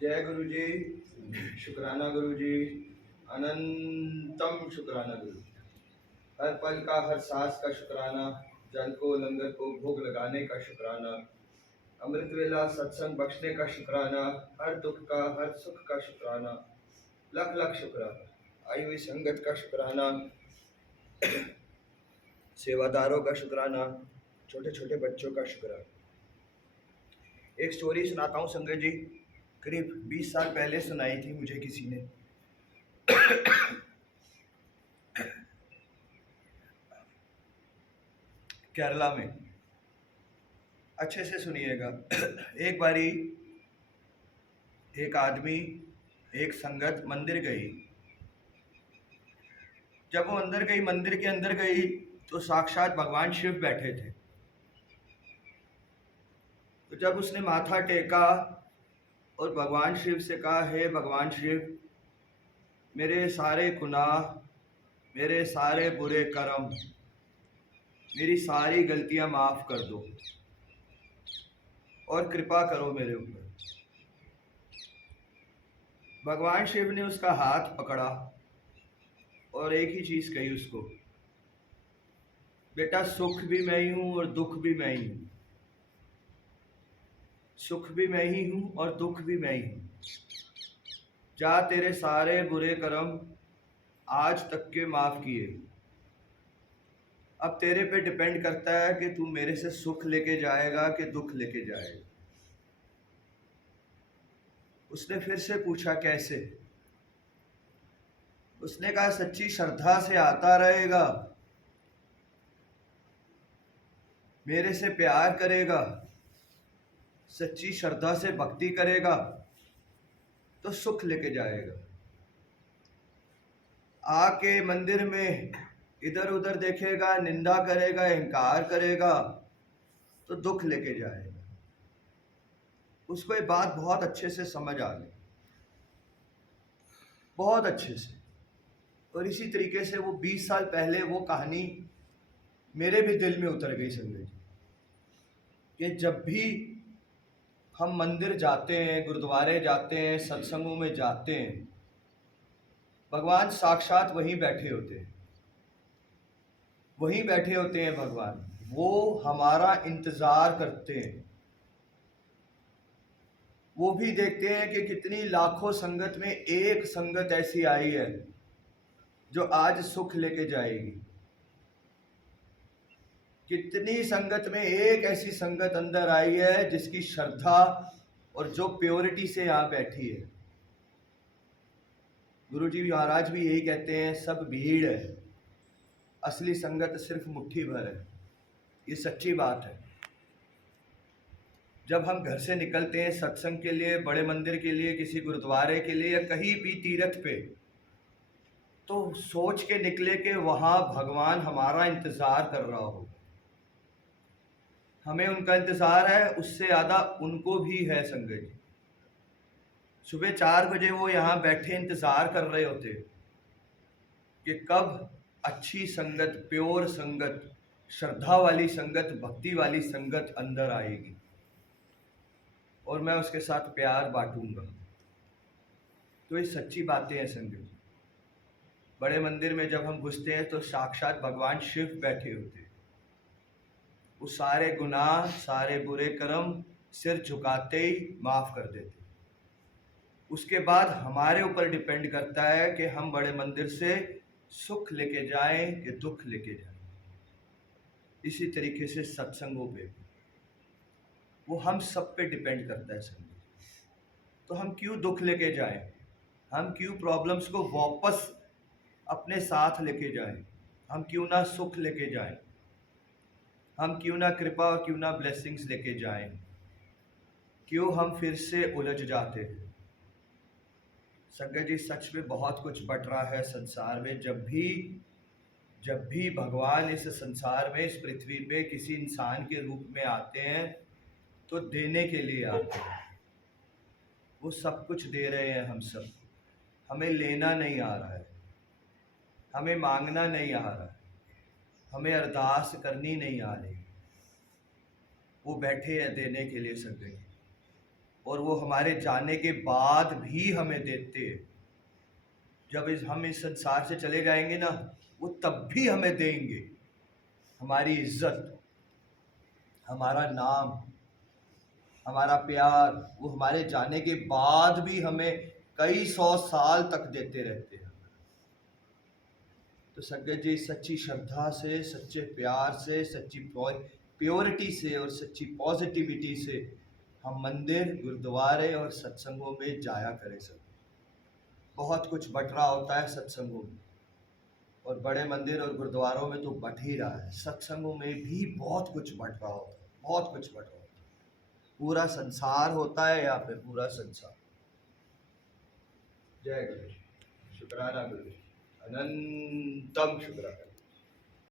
जय गुरु जी। शुक्राना गुरु जी। अनंतम शुक्राना गुरु। हर पल का हर सांस का शुक्राना। जल को लंगर को भोग लगाने का शुक्राना। अमृत वेला सत्संग बख्शने का शुक्राना। हर दुख का हर सुख का शुक्राना। लख लख शुक्राना। आई हुई संगत का शुक्राना। सेवादारों का शुक्राना। छोटे छोटे बच्चों का शुक्राना। एक स्टोरी सुनाता हूँ संगत जी। करीब 20 साल पहले सुनाई थी मुझे किसी ने। केरला में। अच्छे से सुनिएगा। एक बारी एक आदमी एक संगत मंदिर गई। जब वो अंदर गई, मंदिर के अंदर गई, तो साक्षात भगवान शिव बैठे थे। तो जब उसने माथा टेका और भगवान शिव से कहा, हे भगवान शिव, मेरे सारे गुनाह, मेरे सारे बुरे कर्म, मेरी सारी गलतियां माफ कर दो और कृपा करो मेरे ऊपर। भगवान शिव ने उसका हाथ पकड़ा और एक ही चीज कही उसको, बेटा सुख भी मैं ही हूं और दुख भी मैं ही हूं। सुख भी मैं ही हूं और दुख भी मैं ही हूं। जा तेरे सारे बुरे कर्म आज तक के माफ किए, अब तेरे पे डिपेंड करता है कि तू मेरे से सुख लेके जाएगा कि दुख लेके जाएगा। उसने फिर से पूछा, कैसे? उसने कहा, सच्ची श्रद्धा से आता रहेगा, मेरे से प्यार करेगा, सच्ची श्रद्धा से भक्ति करेगा तो सुख लेके जाएगा। आके मंदिर में इधर उधर देखेगा, निंदा करेगा, अहंकार करेगा तो दुख लेके जाएगा। उसको ये बात बहुत अच्छे से समझ आ गई, बहुत अच्छे से। और इसी तरीके से वो 20 साल पहले वो कहानी मेरे भी दिल में उतर गई संजय जी। कि जब भी हम मंदिर जाते हैं, गुरुद्वारे जाते हैं, सत्संगों में जाते हैं, भगवान साक्षात वहीं बैठे होते हैं। वहीं बैठे होते हैं भगवान। वो हमारा इंतजार करते हैं। वो भी देखते हैं कि कितनी लाखों संगत में एक संगत ऐसी आई है जो आज सुख लेके जाएगी। कितनी संगत में एक ऐसी संगत अंदर आई है जिसकी श्रद्धा और जो प्योरिटी से यहाँ बैठी है। गुरुजी महाराज भी यही कहते हैं, सब भीड़ है, असली संगत सिर्फ मुट्ठी भर है। ये सच्ची बात है। जब हम घर से निकलते हैं सत्संग के लिए, बड़े मंदिर के लिए, किसी गुरुद्वारे के लिए या कहीं भी तीर्थ पे, तो सोच के निकले कि वहाँ भगवान हमारा इंतज़ार कर रहा हो। हमें उनका इंतज़ार है, उससे ज़्यादा उनको भी है संगत जी। सुबह 4 बजे वो यहाँ बैठे इंतज़ार कर रहे होते कि कब अच्छी संगत, प्योर संगत, श्रद्धा वाली संगत, भक्ति वाली संगत अंदर आएगी और मैं उसके साथ प्यार बांटूंगा। तो ये सच्ची बातें हैं संगत। बड़े मंदिर में जब हम घुसते हैं तो साक्षात भगवान शिव बैठे होते हैं। वो सारे गुनाह, सारे बुरे कर्म सिर झुकाते ही माफ़ कर देते। उसके बाद हमारे ऊपर डिपेंड करता है कि हम बड़े मंदिर से सुख लेके जाएं कि दुख लेके जाएं। इसी तरीके से सत्संगों पे वो हम सब पे डिपेंड करता है संगत। तो हम क्यों दुख लेके जाएं? हम क्यों प्रॉब्लम्स को वापस अपने साथ लेके जाएं? हम क्यों ना सुख लेके जाएं? हम क्यों ना कृपा और क्यों ना ब्लेसिंग्स लेके जाएं? क्यों हम फिर से उलझ जाते हैं? संगत जी, सच में बहुत कुछ बट रहा है संसार में। जब भी भगवान इस संसार में, इस पृथ्वी पे किसी इंसान के रूप में आते हैं तो देने के लिए आते हैं। वो सब कुछ दे रहे हैं हम सब। हमें लेना नहीं आ रहा है, हमें मांगना नहीं आ रहा है, हमें अरदास करनी नहीं आ रही। वो बैठे हैं देने के लिए संगत। और वो हमारे जाने के बाद भी हमें देते हैं। जब हम इस संसार से चले जाएंगे ना, वो तब भी हमें देंगे। हमारी इज्जत, हमारा नाम, हमारा प्यार, वो हमारे जाने के बाद भी हमें कई 100 साल तक देते रहते हैं। तो संगत जी, सच्ची श्रद्धा से, सच्चे प्यार से, सच्ची प्योरिटी से और सच्ची पॉजिटिविटी से हम मंदिर, गुरुद्वारे और सत्संगों में जाया करें। सब बहुत कुछ बट रहा होता है सत्संगों में, और बड़े मंदिर और गुरुद्वारों में तो बट ही रहा है। सत्संगों में भी बहुत कुछ बट रहा होता है, बहुत कुछ बट रहा होता है। पूरा संसार होता है यहाँ पे, पूरा संसार। जय गुरु, शुक्राना गुरु, अनंतम शुक्राना।